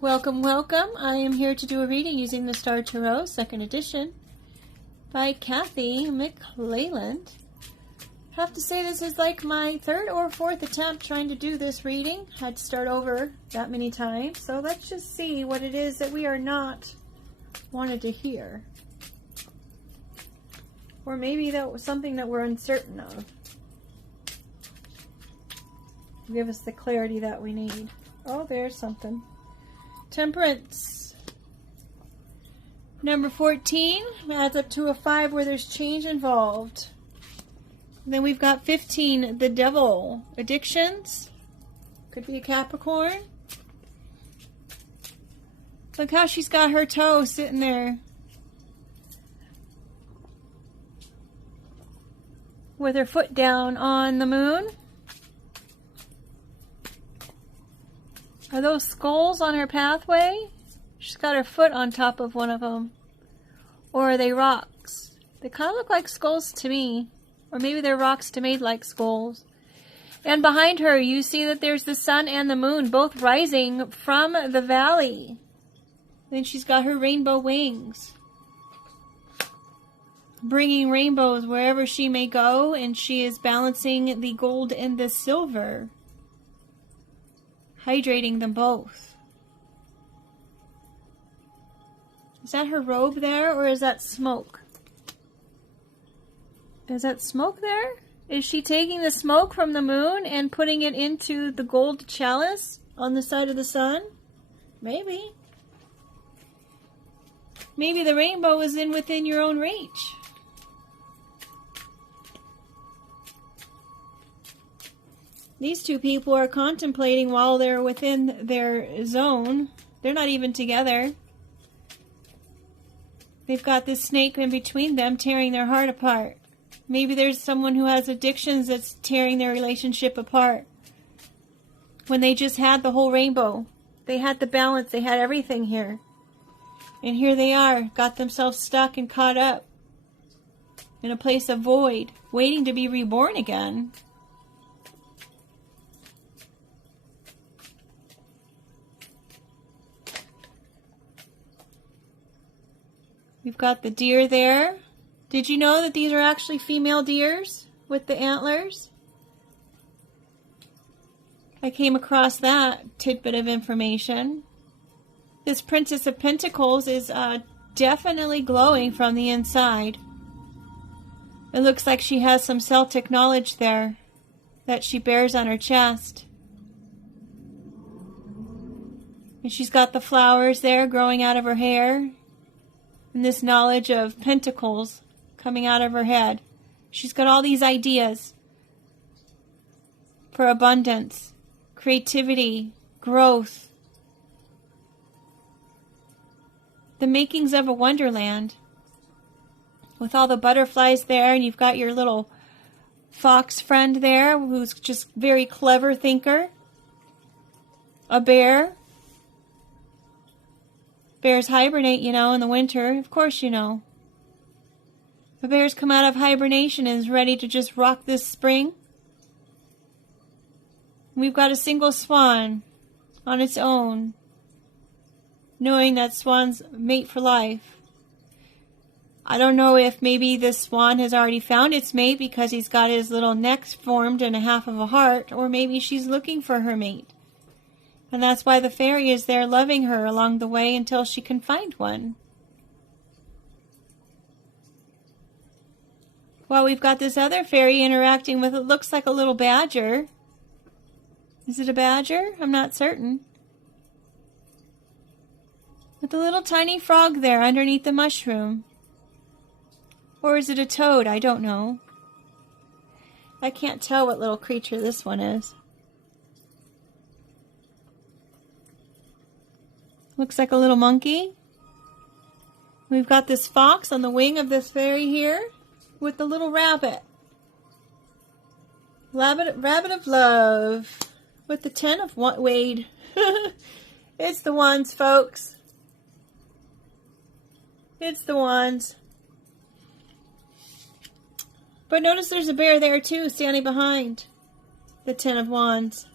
Welcome, welcome. I am here to do a reading using the Star Tarot, 2nd edition, by Kathy McClelland. I have to say this is like my 3rd or 4th attempt trying to do this reading. Had to start over that many times. So let's just see what it is that we are not wanted to hear. Or maybe that was something that we're uncertain of. Give us the clarity that we need. Oh, there's something. Temperance. Number 14 adds up to a 5 where there's change involved. And then we've got 15, the devil. Addictions. Could be a Capricorn. Look how she's got her toe sitting there. With her foot down on the moon. Are those skulls on her pathway? She's got her foot on top of one of them. Or are they rocks? They kind of look like skulls to me. Or maybe they're rocks to made like skulls. And behind her, you see that there's the sun and the moon both rising from the valley. Then she's got her rainbow wings, bringing rainbows wherever she may go, and she is balancing the gold and the silver, hydrating them both. Is that her robe there, or is that smoke? Is that smoke there? Is she taking the smoke from the moon and putting it into the gold chalice on the side of the sun? Maybe. Maybe the rainbow is within your own reach. These two people are contemplating while they're within their zone. They're not even together. They've got this snake in between them tearing their heart apart. Maybe there's someone who has addictions that's tearing their relationship apart. When they just had the whole rainbow. They had the balance. They had everything here. And here they are, got themselves stuck and caught up in a place of void, waiting to be reborn again. We've got the deer there. Did you know that these are actually female deers with the antlers? I came across that tidbit of information. This Princess of Pentacles is definitely glowing from the inside. It looks like she has some Celtic knowledge there that she bears on her chest. And she's got the flowers there growing out of her hair. And this knowledge of pentacles coming out of her head. She's got all these ideas for abundance, creativity, growth. The makings of a wonderland. With all the butterflies there, and you've got your little fox friend there who's just very clever thinker. A bear. Bears hibernate, you know, in the winter. Of course you know. The bear's come out of hibernation and is ready to just rock this spring. We've got a single swan on its own, knowing that swan's mate for life. I don't know if maybe this swan has already found its mate because he's got his little neck formed in a half of a heart, or maybe she's looking for her mate. And that's why the fairy is there loving her along the way until she can find one. Well, we've got this other fairy interacting with, it looks like a little badger. Is it a badger? I'm not certain. With a little tiny frog there underneath the mushroom. Or is it a toad? I don't know. I can't tell what little creature this one is. Looks like a little monkey. We've got this fox on the wing of this fairy here with the little rabbit. Rabbit of love with the 10 of Wade. It's the ones, folks. It's the ones. But notice there's a bear there too, standing behind the 10 of Wands.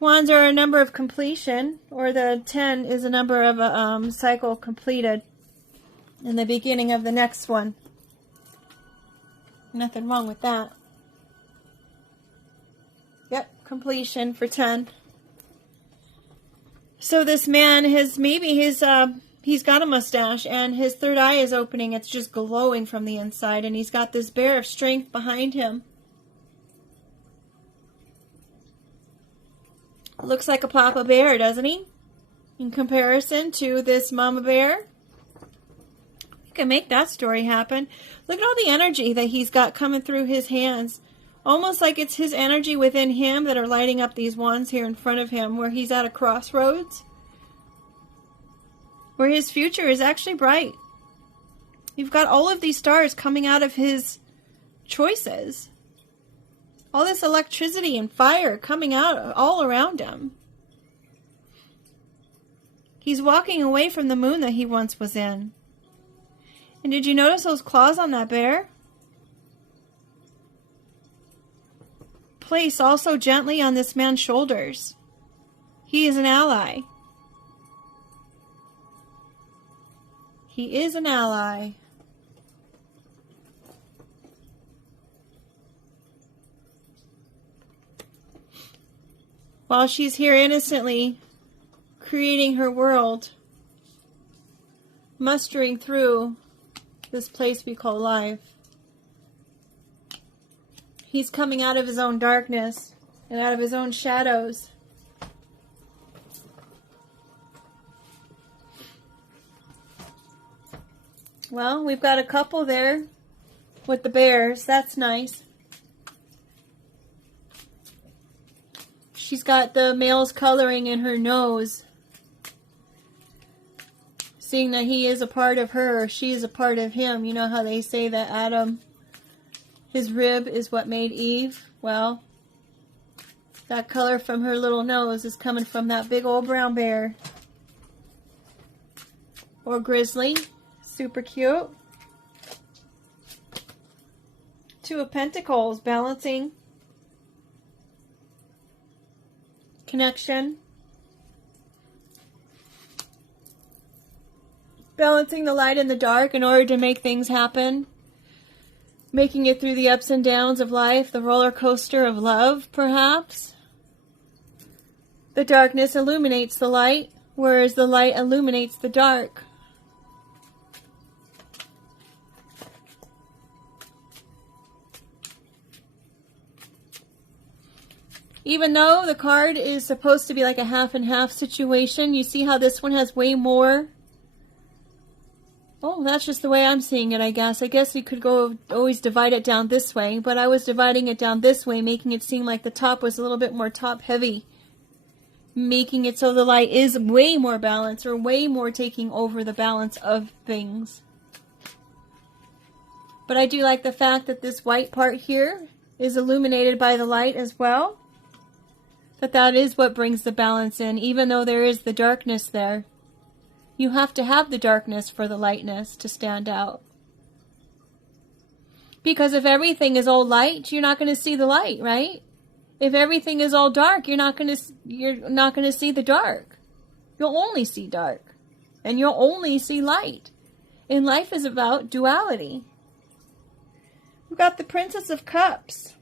Wands are a number of completion, or the 10 is a number of a cycle completed in the beginning of the next one. Nothing wrong with that. Yep, completion for 10. So this man has he's got a mustache and his third eye is opening. It's just glowing from the inside, and he's got this bear of strength behind him. Looks like a Papa Bear, doesn't he? In comparison to this Mama Bear. You can make that story happen. Look at all the energy that he's got coming through his hands. Almost like it's his energy within him that are lighting up these wands here in front of him, where he's at a crossroads. Where his future is actually bright. You've got all of these stars coming out of his choices. All this electricity and fire coming out all around him. He's walking away from the moon that he once was in. And did you notice those claws on that bear? Place also gently on this man's shoulders. He is an ally. He is an ally. While she's here innocently creating her world, mustering through this place we call life. He's coming out of his own darkness and out of his own shadows. Well, we've got a couple there with the bears. That's nice. She's got the male's coloring in her nose. Seeing that he is a part of her, she is a part of him. You know how they say that Adam, his rib is what made Eve? Well, that color from her little nose is coming from that big old brown bear. Or grizzly. Super cute. Two of Pentacles, balancing. Connection. Balancing the light and the dark in order to make things happen. Making it through the ups and downs of life, the roller coaster of love, perhaps. The darkness illuminates the light, whereas the light illuminates the dark. Even though the card is supposed to be like a half and half situation, you see how this one has way more. Oh, that's just the way I'm seeing it, I guess. I guess you could go always divide it down this way, but I was dividing it down this way, making it seem like the top was a little bit more top heavy. Making it so the light is way more balanced, or way more taking over the balance of things. But I do like the fact that this white part here is illuminated by the light as well. That is what brings the balance in, even though there is the darkness there. You have to have the darkness for the lightness to stand out. Because if everything is all light, you're not going to see the light, right? If everything is all dark, you're not going to see the dark. You'll only see dark. And you'll only see light. And life is about duality. We've got the Princess of Cups.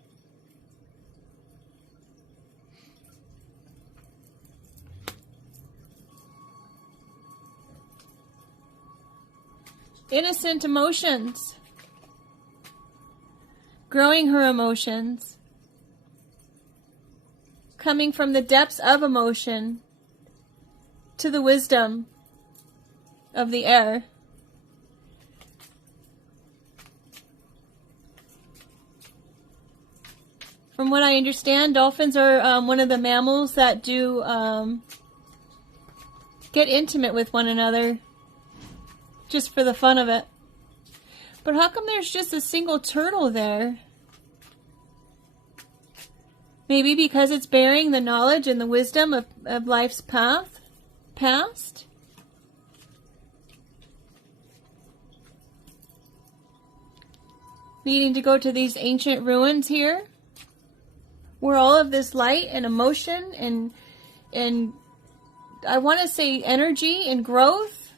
Innocent emotions. Growing her emotions. Coming from the depths of emotion to the wisdom of the air. From what I understand, dolphins are one of the mammals that do get intimate with one another. Just for the fun of it. But how come there's just a single turtle there? Maybe because it's bearing the knowledge and the wisdom of life's past? Needing to go to these ancient ruins here, where all of this light and emotion and and I want to say energy and growth.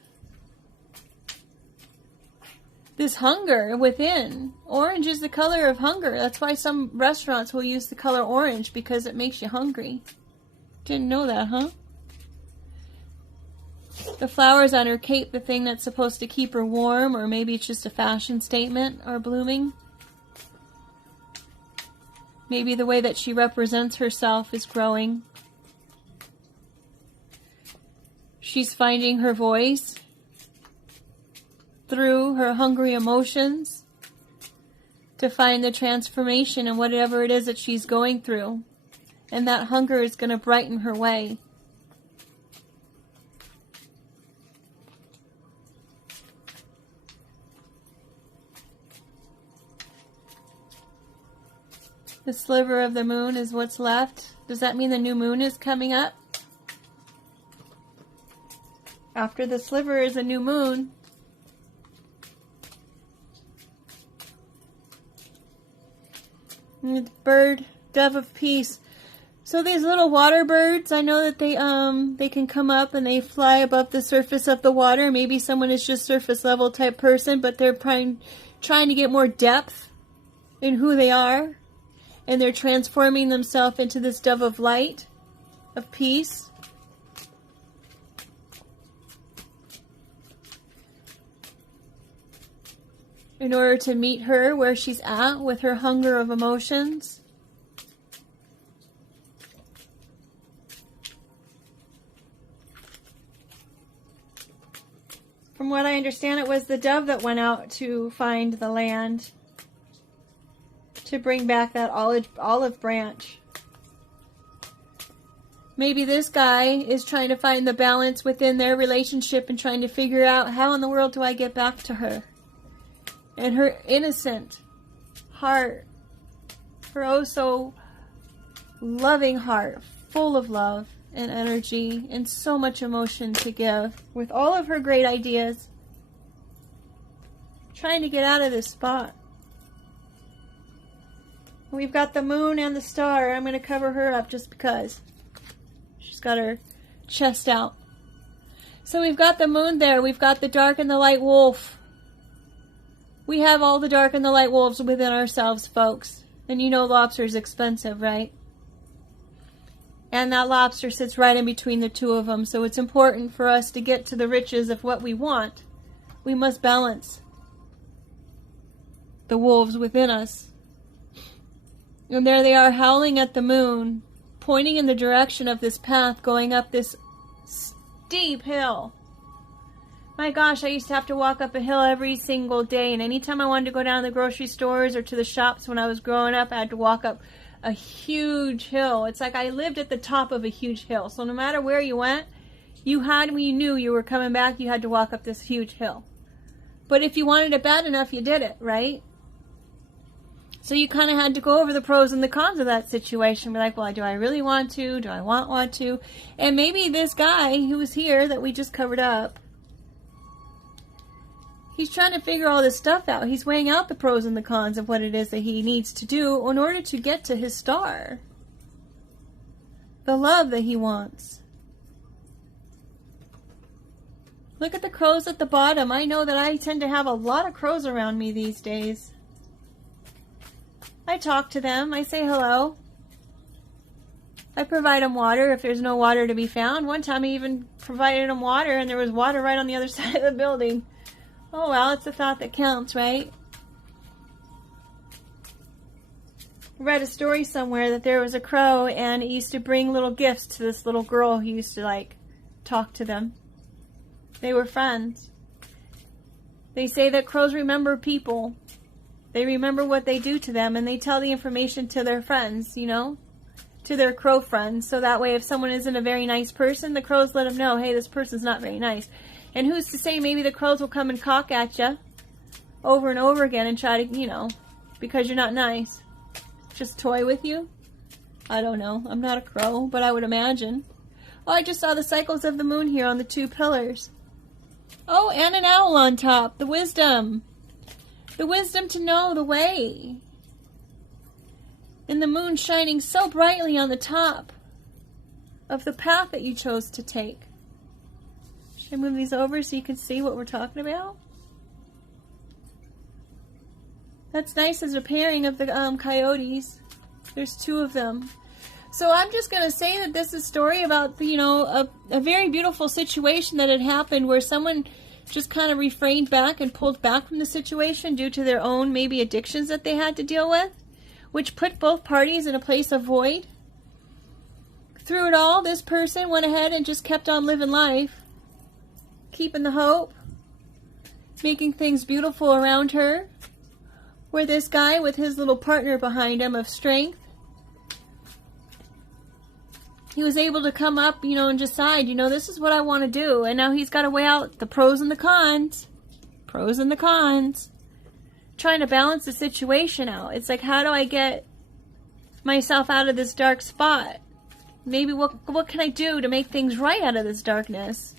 This hunger within. Orange is the color of hunger. That's why some restaurants will use the color orange, because it makes you hungry. Didn't know that, huh? The flowers on her cape, the thing that's supposed to keep her warm, or maybe it's just a fashion statement, are blooming. Maybe the way that she represents herself is growing. She's finding her voice through her hungry emotions to find the transformation in whatever it is that she's going through. And that hunger is going to brighten her way. The sliver of the moon is what's left. Does that mean the new moon is coming up? After the sliver is a new moon. And the bird, dove of peace. So these little water birds, I know that they can come up and they fly above the surface of the water. Maybe someone is just surface level type person, but they're trying to get more depth in who they are. And they're transforming themselves into this dove of light, of peace. In order to meet her where she's at with her hunger of emotions. From what I understand, it was the dove that went out to find the land, to bring back that olive branch. Maybe this guy is trying to find the balance within their relationship and trying to figure out, how in the world do I get back to her? And her innocent heart, her oh so loving heart, full of love and energy and so much emotion to give, with all of her great ideas, trying to get out of this spot. We've got the moon and the star. I'm going to cover her up just because. She's got her chest out. So we've got the moon there. We've got the dark and the light wolf. We have all the dark and the light wolves within ourselves, folks. And you know lobster's expensive, right? And that lobster sits right in between the two of them. So it's important for us to get to the riches of what we want. We must balance the wolves within us. And there they are, howling at the moon, pointing in the direction of this path going up this steep hill. My gosh, I used to have to walk up a hill every single day, and anytime I wanted to go down to the grocery stores or to the shops when I was growing up, I had to walk up a huge hill. It's like I lived at the top of a huge hill. So no matter where you went, when you knew you were coming back, you had to walk up this huge hill. But if you wanted it bad enough, you did it, right? So you kind of had to go over the pros and the cons of that situation. Be like, well, do I really want to? Do I want to? And maybe this guy who was here that we just covered up, he's trying to figure all this stuff out. He's weighing out the pros and the cons of what it is that he needs to do in order to get to his star. The love that he wants. Look at the crows at the bottom. I know that I tend to have a lot of crows around me these days. I talk to them. I say hello. I provide them water if there's no water to be found. One time I even provided them water and there was water right on the other side of the building. Oh well, it's a thought that counts, right? I read a story somewhere that there was a crow and it used to bring little gifts to this little girl who used to talk to them. They were friends. They say that crows remember people. They remember what they do to them, and they tell the information to their friends, to their crow friends. So that way, if someone isn't a very nice person, the crows let them know, hey, this person's not very nice. And who's to say maybe the crows will come and caw at you over and over again and try to, because you're not nice, just toy with you? I don't know. I'm not a crow, but I would imagine. Oh, I just saw the cycles of the moon here on the two pillars. Oh, and an owl on top. The wisdom. The wisdom to know the way. And the moon shining so brightly on the top of the path that you chose to take. Should I move these over so you can see what we're talking about? That's nice as a pairing of the coyotes. There's two of them. So I'm just going to say that this is a story about, a very beautiful situation that had happened where someone just kind of refrained back and pulled back from the situation due to their own maybe addictions that they had to deal with, which put both parties in a place of void. Through it all, this person went ahead and just kept on living life, keeping the hope, making things beautiful around her, where this guy with his little partner behind him of strength, he was able to come up, and decide, this is what I want to do. And now he's got to weigh out the pros and the cons. Pros and the cons. Trying to balance the situation out. It's like, how do I get myself out of this dark spot? Maybe what can I do to make things right out of this darkness?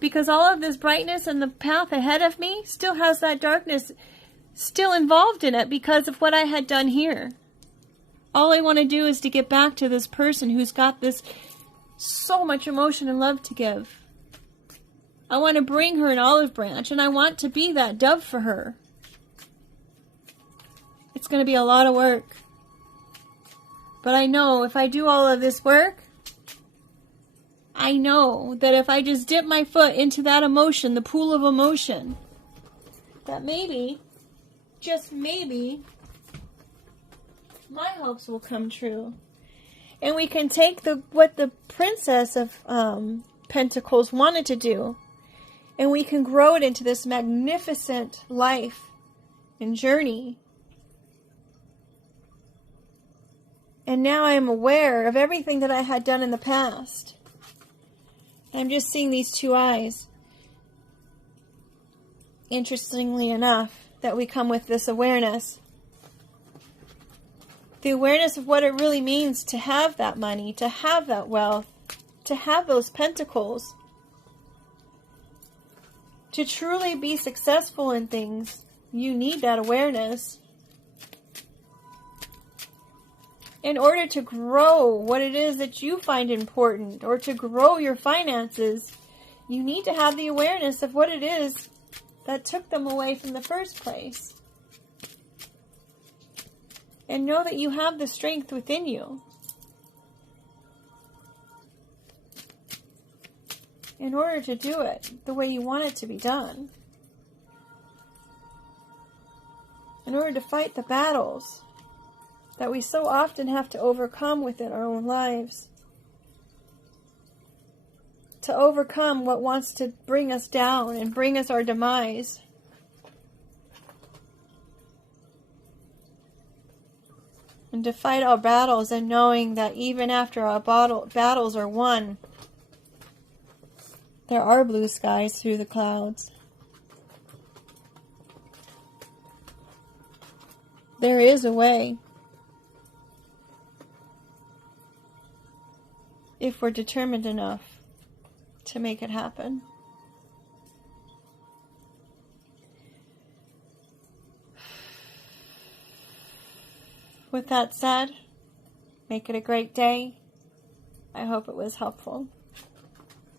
Because all of this brightness and the path ahead of me still has that darkness still involved in it because of what I had done here. All I want to do is to get back to this person who's got this so much emotion and love to give. I want to bring her an olive branch, and I want to be that dove for her. It's going to be a lot of work. But I know if I do all of this work, I know that if I just dip my foot into that emotion, the pool of emotion, that maybe, just maybe, my hopes will come true. And we can take what the Princess of Pentacles wanted to do, and we can grow it into this magnificent life and journey. And now I am aware of everything that I had done in the past. I'm just seeing these two eyes. Interestingly enough, that we come with this awareness. The awareness of what it really means to have that money, to have that wealth, to have those pentacles. To truly be successful in things, you need that awareness. In order to grow what it is that you find important, or to grow your finances, you need to have the awareness of what it is that took them away from the first place. And know that you have the strength within you in order to do it the way you want it to be done. In order to fight the battles that we so often have to overcome within our own lives. To overcome what wants to bring us down and bring us our demise. And to fight our battles and knowing that even after our battles are won, there are blue skies through the clouds. There is a way. If we're determined enough to make it happen. With that said, make it a great day. I hope it was helpful.